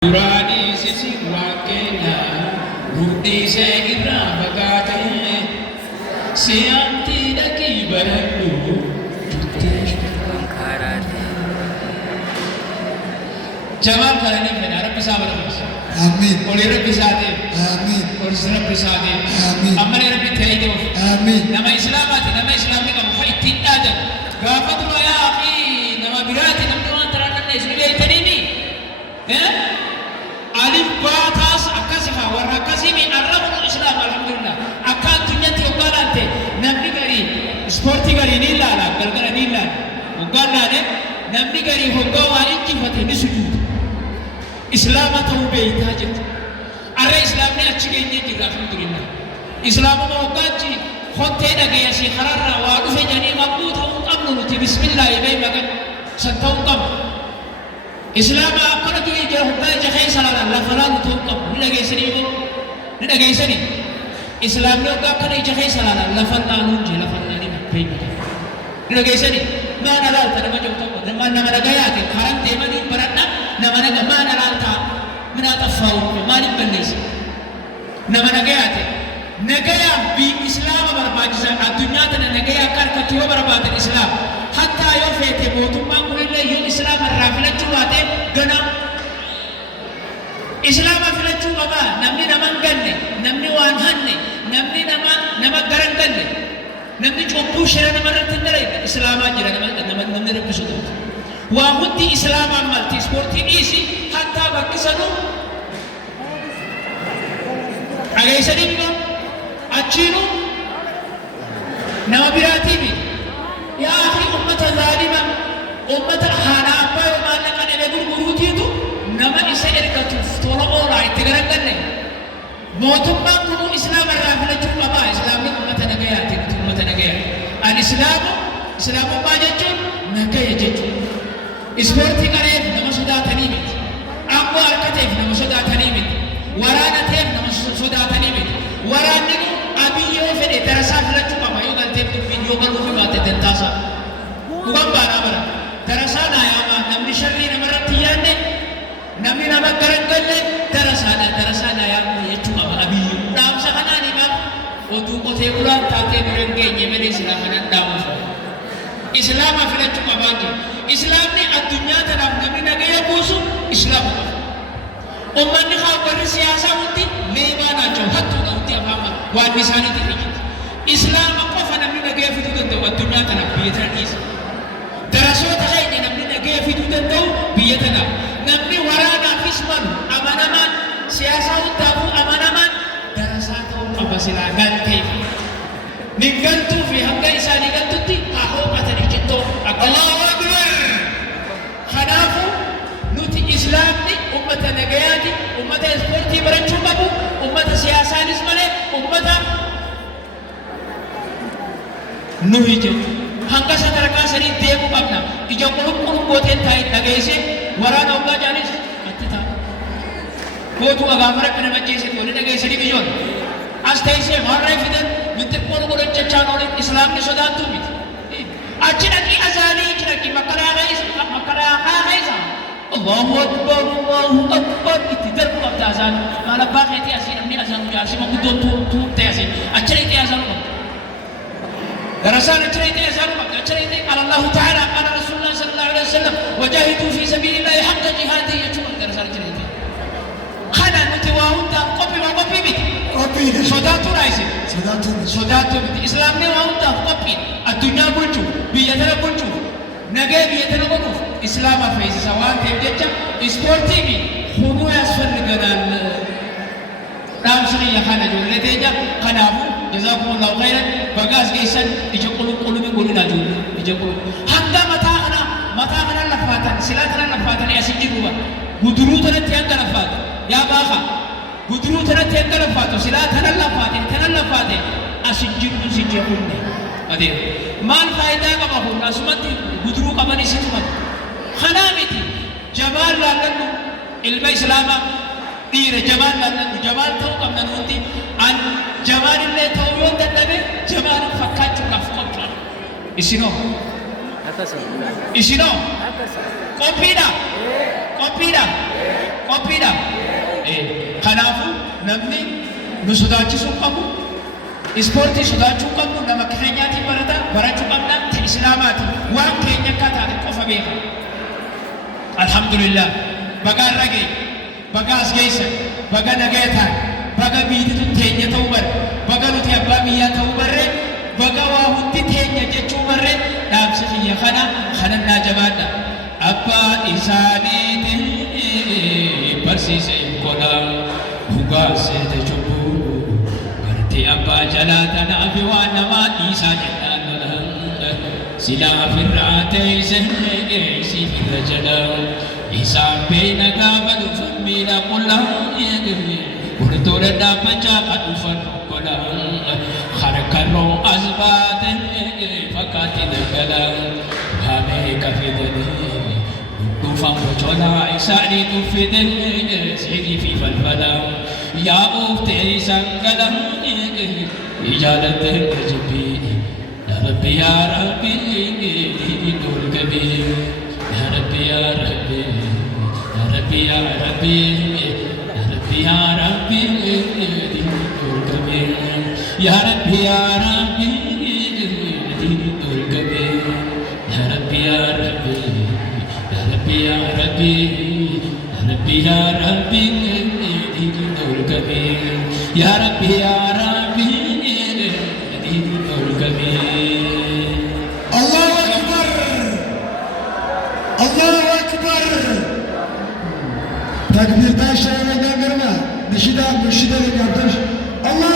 Durani sisi wakenya Budi seira bagate Sianti daki baradu Jawab karani fena Rabbi sabar Amin. Oleh Rabbi sade Amin. Oleh Rabbi sade Amin. Amal Rabbi thayido Amin. Nama Islamati kamu khaitin adam Gafat ya akhi nama birati nama tuan teranan Ismail tanimi Alif batas akasifah warna kasimi arabul Islam alhamdulillah akan tunyati ugalante namni gari sporti gari nilala gargara nilala ugalane namni gari hogawa inki fate ni sujud Islam atau beita jet arre Islam ne achi genge jira alhamdulillah Islam ma ugaji khotte daga yasi hararra wa dufe jani mabut amnu ti bismillah ibay magan santau qam Islam akana tu ije hubba jahay salala la falan tuqam ni sini mo ni sini Islam lo ka kana jahay salala la falan je la falan ni pe ni sini mana la ta ma jom to man na gaya ke kharam te mani baratna na mana ga mana la ta mina ta faw mani banis na mana gaya te nagaya bi Islam barbajisa adunya ta nagaya kar ka tiwa barbad Islam hatta yo fete botumma kulille yo Islam rafila chuwate gana Islam afila chuwaba namni naman ganne namni wan hanne namni nama garan ganne namni choppu shira nama ratindare Islam ajira nama namni rabbi sudu wa hundi Islam amalti sporti isi hatta bakisanu agaisani biga achinu nama birati bi Ya akhi ummata zalima ummata hana apa yo mana kan ele gurguruti itu nama isa erkatu tolo ora itigaran kanne motumma kunu Islam arafila chuma ba Islam ni ummata nagaya titu ummata nagaya al Islam ma jechu nagaya jechu sporti kare nama sudah tanimit aku arkate nama sudah tanimit warana te nama sudah tanimit warani abiyo fede terasa fila chuma ba yo galte video kan ufi ba tentasa bukan bara terasa na ya namni sharri na maratiyanne namni na magarangalle terasa na ya chuma ba abiyo dam sa kanani ba odu ko te ulan ta te renge nyemene Islam nan dam Islam afila chuma ba Islam ni adunya tanam namni na gaya busu Islam umman ni khabar siyasa uti leba na jawhatu na uti afama wa nisani ti Islam ko fa namni na gaya fitu do adunya tanam biyetan Darasot hai ni namni nagaya fitu tentau biyatana namni warana fisman amanaman siyasa utabu amanaman darasatu abasila ganti nigantu fi hakka isani gantuti aho patani jitto Allahu akbar hanafu nuti Islam ni ummata nagayati ummata sporti baranchu babu ummata siyasa nismale ummata nuhije hangga sadarkan seri demu babna ijo kulum boten tai nagaise warana uga janis atita botu aga mara kana macce se ko nagaise di bijon astai se marai fidan mitte kono ko chacha no Islam ni sodan tu mit achina ki azali kira ki makara gaisa Allahu akbar itidar ko azan mala bakheti asin ni azan ya asin ko tu te asin achira te azan درسنا تريتي أزارك تريتي على الله تعالى قال رسول الله صلى الله عليه وسلم وجاهدوا في سبيل الله حق جهاده يجوم درسنا تريتي خنا نتواهم تا قبي ما قبي بيت قبي صداتو رايسي صداتو بيت إسلام نه واهم تا قبي الدنيا بنتو بيتنا بنتو نجى بيتنا بنتو إسلام فايز سواء تبدأ إسبورتي بي خنو يسفر جنان رام سني يخانا جول لتيجا خنابو جزاكم الله خيرا بغاز جيسان يجقلوا من قولنا جول يجقلوا حتى متاعنا لفاتن سلاتنا لفاتن يا سيدي غدروتنا تيانغ لفات يا باخا غدروتنا تيانغ لفات سلاتنا لفات اسجل سجيكم ادي ما الفائده كما هو نسمت غدرو كما نسمت خنامتي جمال لالن الاسلام دير جمال لالن جمال تو كما نونتي ان جمال اللي تو يوم تدبي جمال فكات كفكت اسينو Isino. Kopida. qophiidha. Kanaafuu namni nu sodaachisuu qabu ispoortii sodaachuu qabnu nama keenyaatiin barachuu qabna ta'e islaamaati waan keenya akka taate qofa beeka. Alhamdulillah bagaan ragee bagaa as geessa baga nagaya taate baga biititu teenya ta'uu barre baga nuti abbaa biyyaa ta'uu barre baga waa hundi teenya jechuu barre dhaamsa kiyya kana kanannaa jabaadha. Abbaa isaaniitiin barsiise godha dhugaa seete cubbuu bartee abbaa jalaa tanaafi waan namaa dhiisaa jennaan lola silaa firraa teeyse siif irra jedha isaan beeyna gaafa dhufan miila qullaa Kurtoora dhaabbachaa kan dhufan obbola harkarroo as baate fakkaatti daggala baamee kafidanii dhufan bocholaa isaanii tuffite seetii fi falfala yaa'uuf ta'e isaan gala ijaalatte jibbii Rabbi yaa Rabbi nuur gabii yaa Rabbi yaa Rabbi yaa Rabbi yaa Rabbi Ya Rabbi Dul Kabir Ya Rabbi Ya Rabbi Dul Kabir Ya Rabbi Ya Rabbi Ya Rabbi Ya Rabbi Ya Rabbi Ya Rabbi Dul Kabir Ya Rabbi Ya Rabbi Dul Kabir Allahu Akbar Allahu Akbar Takbirden şahane gelme. Nişide yapmış. Allah